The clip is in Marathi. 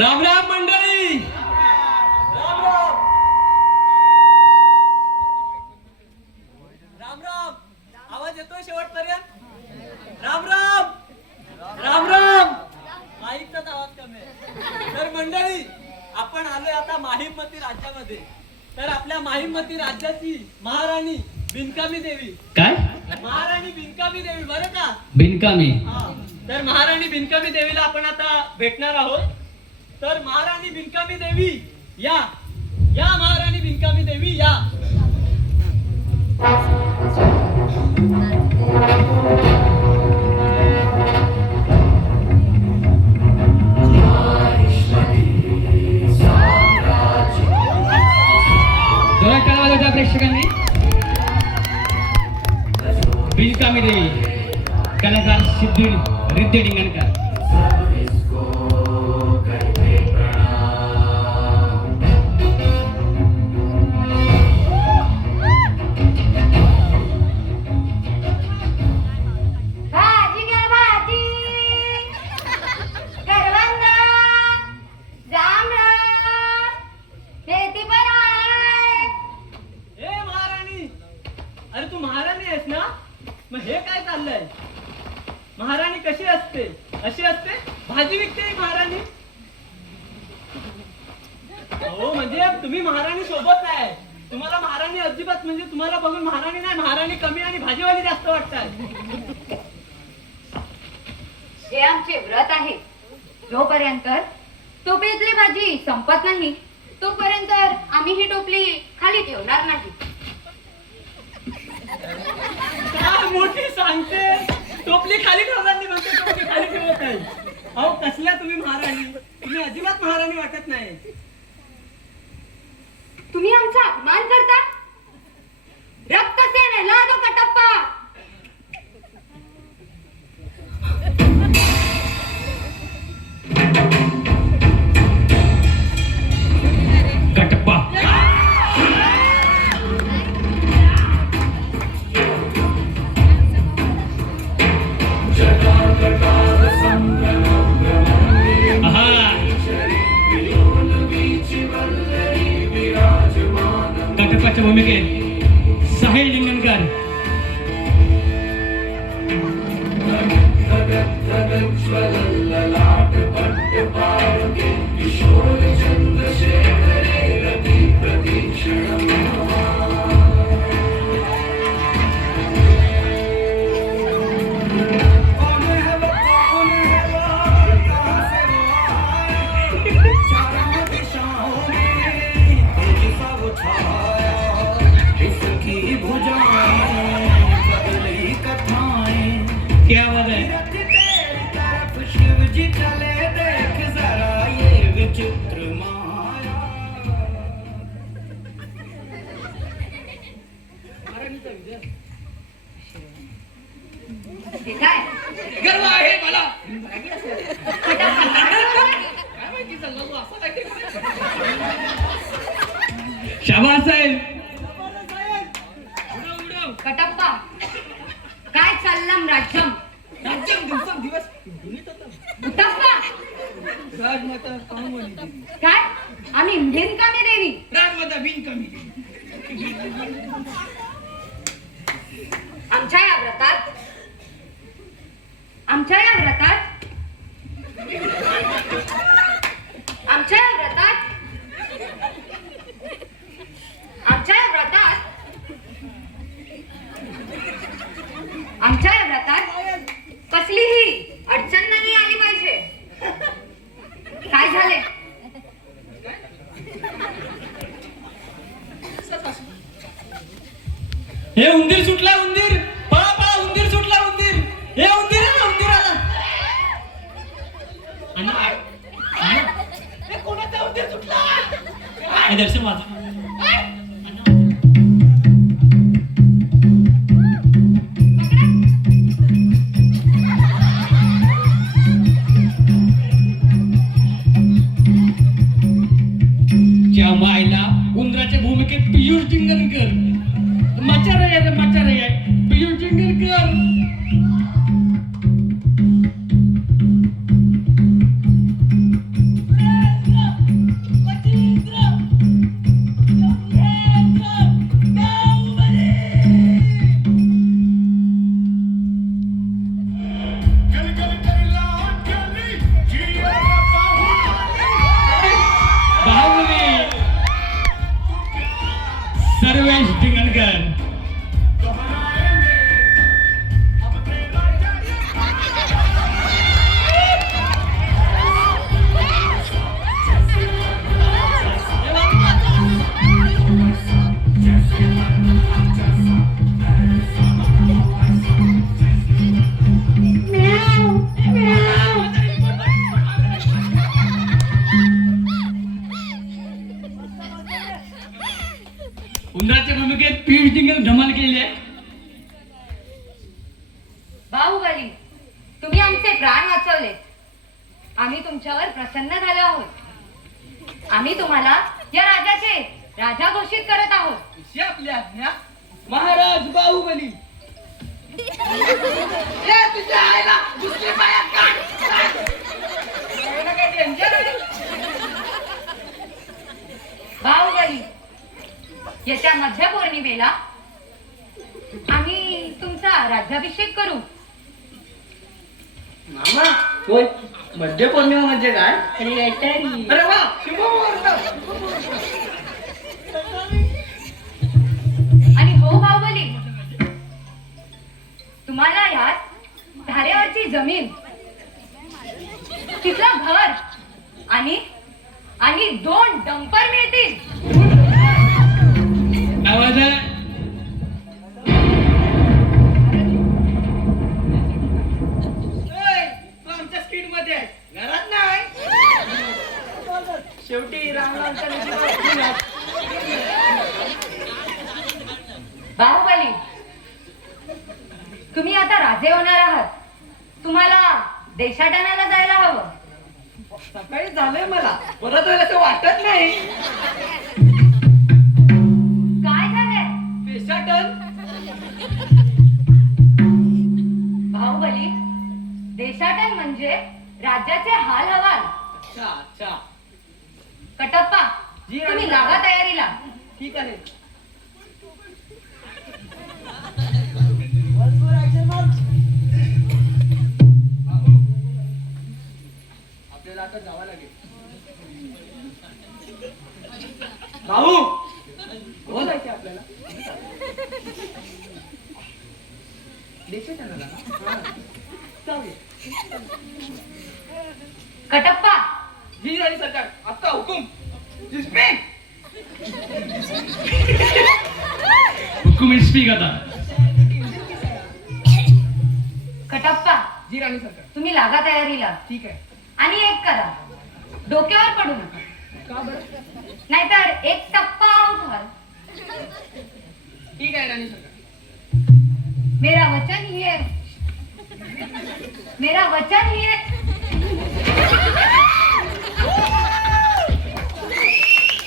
राम राम मंडळी. राम राम. राम राम. आवाज येतोय शेवटपर्यंत? राम राम. राम राम. माहीमचाच आवाज कमी आहे. तर मंडळी, आपण आलोय आता माहीमती राज्यामध्ये. तर आपल्या माहीमती राज्याची महाराणी बिनकामी देवी. काय? महाराणी बिनकामी देवी, बरं का? बिनकामी. हा. तर महाराणी बिनकामी देवीला आपण आता भेटणार आहोत. तर महाराणी बिनकामी देवी या. या महाराणी बिनकामी देवी या. जोरात टाळ्या वाजवा प्रेक्षकांनी. बिनकामी देवी कलाकार सिद्धी रिद्धी डिंगणकर. भाजी घ्या भाजी, करवंद, जांभळं, मेथी पण आहे. ए महाराणी, अरे तू महाराणी आहेस ना? मग हे काय चाललंय? महाराणी कशी असते? अशी असते? भाजी विकते ही महाराणी? हो, म्हणजे तुम्ही महाराणी सोबत नाही. तुम्हाला महाराणी अजिबात, म्हणजे तुम्हाला बघून महाराणी नाही, महाराणी कमी आणि भाजीवाली जास्त वाटतात. हे आमचे व्रत आहे. जोपर्यंत टोपलीतली भाजी संपत नाही तोपर्यंत आम्ही ही टोपली खाली ठेवणार नाही. काय मोठी सांगते. टोपली खाली ठेवणार नाही म्हणते, टोपली खाली ठेवत नाही. अहो कसल्या तुम्ही महाराणी, तुम्ही अजिबात महाराणी वाटत नाही. तुम्ही आमचा अपमान करता. रक्त से नहला दो कटप्पा. कटप्पा. आहा. कटप्पाच्या भूमिकेत साहिल डिंगणकर. क्या आवाज है? हे काय? गर्व आहे मला. शाबास साहेब. कटप्पा, काय चाललम राज्यम? राज्यम दिवसेंदिवस उतप्पा, राजमाता कामवाली देवी. काय? आम्ही बिनकामी देवी. राजमाता बिनकामी देवी. आमच्या या व्रतात आमच्या या व्रतात आमच्या या व्रतात आमच्या या व्रतात आमच्या या व्रतात कसलीही अडचण नाही आली पाहिजे. काय झाले? हे उंदीर सुटला, उंदीर पळा पळा, उंदीर सुटला, उंदीर. हे उंदीर आला, उंदीर आला. हे कोणाचा उंदीर सुटला? हे दर्शन वाचा. लिहिले बाहुबली, तुम्ही आमचे प्राण वाचवले. आम्ही तुमच्यावर प्रसन्न झालो आहोत. आम्ही तुम्हाला या राजाचे राजा घोषित करत आहोत. अशी आपली आज्ञा. महाराज बाहुबली. तुझ्या आईला दुसरी पायात काढ. काय डेंजर आहे. बाहुबली, येत्या मध्य पौर्णिमेला आम्ही तुमचा राज्याभिषेक करू. मामा होय, मध्य पौर्णिमा म्हणजे काय? अरे वा, शुभमुहूर्त. आणि हो बाहुबली, तुम्हाला यात धारेवरची जमीन, तिथलं घर आणि 2 डंपर मिळतील. आवाज आहे. ओय, तू आमच्या स्किट मध्ये आहे, घरात नाही. शेवटी रामरावच्या नशिबात. बाहुबली, तुम्ही आता राजे होणार आहात. तुम्हाला देशाटनाला जायला हवं. सकाळी झालंय मला, परत होईल असं वाटत नाही. काय झालंय देशाटन. बाहुबली? देशाटन म्हणजे राज्याचे हाल हवाल. अच्छा अच्छा, कटप्पा, जी, तुम्ही राणी. लागा तयारीला. ठीक आहे. आपल्याला आता जावं लागेल. भाऊ हो जायचे आपल्याला. देशाटनाला ना? हां. जाऊया. कटप्पा, जी राणी सरकार, आपका हुकुम. रिस्पेक्ट. हुकुम स्पीक आता. कटप्पा, जी राणी सरकार. तुम्ही लागा तयारीला. ठीक आहे. आणि एक करा, डोक्यावर पडू नका, का बरं? नाहीतर एक टप्पा आउट व्हाल. ठीक आहे राणी सरकार. मेरा वचन ही है